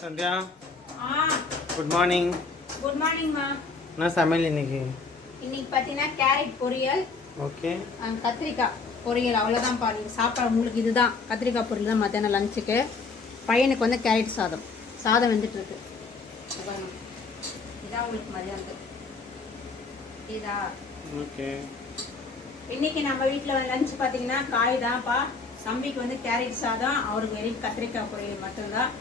சந்தியா ஆ good morning. Good மார்னிங்மா. என்ன சமையல் இன்னைக்கு? இன்னைக்கு பார்த்தீங்கன்னா கேரட் பொரியல், ஓகே. கத்திரிக்காய் பொரியல், அவ்வளோதான்ப்பா. நீங்கள் சாப்பிட உங்களுக்கு இதுதான் கத்திரிக்காய் பொரியல் தான் மத்தியானம் லஞ்சுக்கு. பையனுக்கு வந்து கேரட் சாதம் வெந்துட்டுருக்கு. இதான் உங்களுக்கு மதியானத்துக்கு இதா. ஓகே. இன்னைக்கு நம்ம வீட்டில் லஞ்ச் பார்த்தீங்கன்னா காய் தான்ப்பா. தம்பிக்கு வந்து கேரட் சாதம், அவருக்கு வெறும் கத்திரிக்காய் பொரியல் மட்டும்தான்.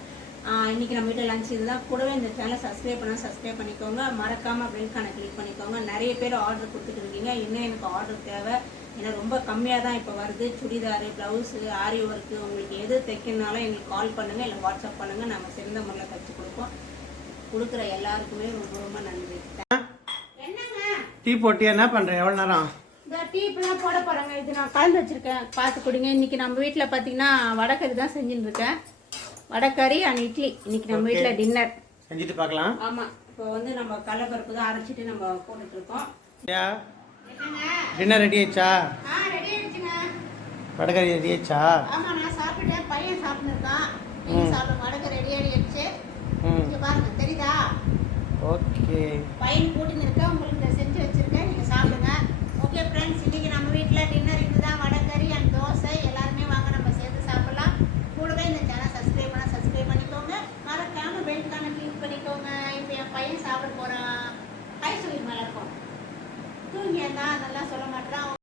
இன்னைக்கு நம்ம வீட்டில் லஞ்ச் இதுதான். கூடவே இந்த சேனலை சப்ஸ்கிரைப் பண்ணிக்கோங்க. மறக்காமல் பெல்கான கிளிக் பண்ணிக்கோங்க. நிறைய பேர் ஆர்டர் கொடுத்துட்டு இருக்கீங்க. இன்னும் எனக்கு ஆர்டர் தேவை. ஏன்னா ரொம்ப கம்மியாக தான் இப்போ வருது. சுடிதாரு, ப்ளவுஸு, ஆரி ஒர்க்கு, உங்களுக்கு எது தைக்கணுனாலும் எங்களுக்கு கால் பண்ணுங்கள், இல்லை வாட்ஸ்அப் பண்ணுங்கள். நம்ம சிறந்த முறையில் தைச்சி கொடுப்போம். கொடுக்குற எல்லாருக்குமே ரொம்ப ரொம்ப நன்றி. என்னங்க டீ போட்டியா? என்ன பண்ணுறேன்? எவ்வளோ நேரம்? இந்த டீ இப்பெல்லாம் போட போகிறாங்க. இது நான் கலந்து வச்சுருக்கேன், பார்த்து குடிங்க. இன்றைக்கி நம்ம வீட்டில் பார்த்தீங்கன்னா வடக்கறி தான் செஞ்சுட்டு இருக்கேன். வடக்கறி அண்ட் இட்லி இன்னைக்கு நம்ம வீட்டில் டின்னர். செஞ்சுட்டு பார்க்கலாம். ஆமாம். இப்போ வந்து நம்ம கடலைப்பருப்பு தான் அரைச்சிட்டு நம்ம போட்டுட்ருக்கோம். டின்னர் ரெடி ஆயிடுச்சா? ரெடி ஆயிடுச்சுங்க. வடகறி ரெடி ஆயிடுச்சா? ஆமாம், நான் சாப்பிட்டுட்டேன். பையன் சாப்பிட்டுருக்கான். நீங்கள் சாப்பிட வடக்கறி ரெடி ஆகிடுச்சு. இங்கே பாருங்க, தெரியுதா? ஓகே. பையன் கூட்டின்னு இருக்கேன், உங்களுக்கு இதை செஞ்சு வச்சுருக்கேன், நீங்கள் சாப்பிடுங்க. ஓகே ஃப்ரெண்ட்ஸ், இன்றைக்கி நம்ம வீட்டில் டின்னர் இதுதான். வடக்கறி அண்ட் தோசை. எல்லாருமே வாங்க நம்ம சேர்த்து சாப்பிட்லாம். கூடவே இந்த சேனல் சப்ஸ்கிரைப் பண்ணிக்கோங்க. மறக்காமல் பெல்கான கிளிக் பண்ணிக்கோங்க. இப்போ என் பையன் சாப்பிட போகிறான். கை சொல்லி மேலே இருக்கும். தூங்கியா? அதெல்லாம் சொல்ல மாட்டேறான்.